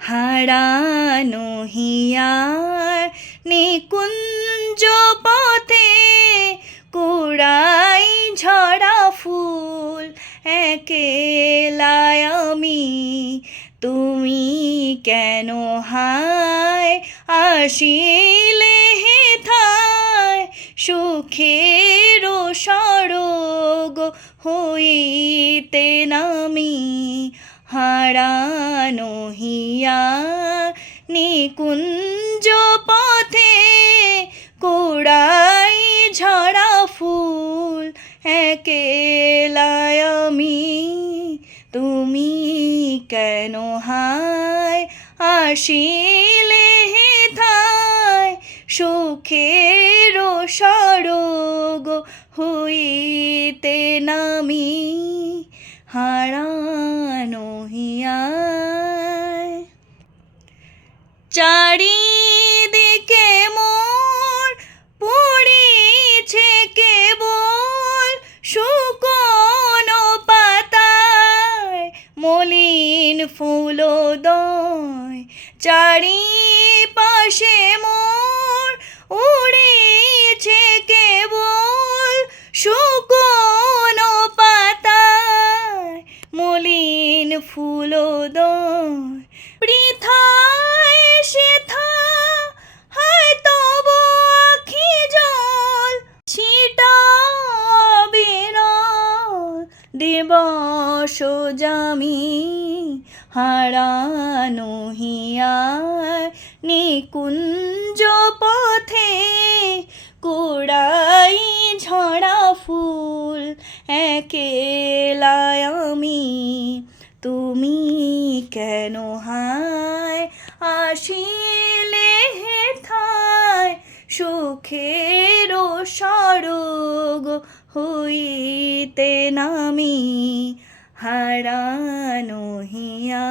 হারানো হিয়ার নিকুঞ্জ পথে কুড়াই ঝরা ফুল একেলায় আমি, তুমি কেন হায় আসিলে হেথায় সুখের সরগ হইতে নামি। হারানো হিয়া নিকুঞ্জ পথে কুড়াই ঝরা ফুল একেলায় আমি, তুমি কেন হায় আসিলে হেথায় সুখের সরগ হইতে নামি। হারানো হিয়ায় চারিদিকে মোর পড়িছে কেবল শুকনো পাতায় মলিন ফুলোদয়, চারিপাশে মোর উড়িছে কেবল শুকনো পাতায় মলিন ফুলোদয়। বৃথায় সেথা হয় তব আখি জল ছিটাও বিরল দিবস জামি। হারানো হিয়ার নিকুঞ্জ পথে কুড়াই ঝরা ফুল একেলায় আমি, তুমি কেন হায় আসিলে হেথায় সুখের সরগ হইতে নামি। হারানো হিয়া।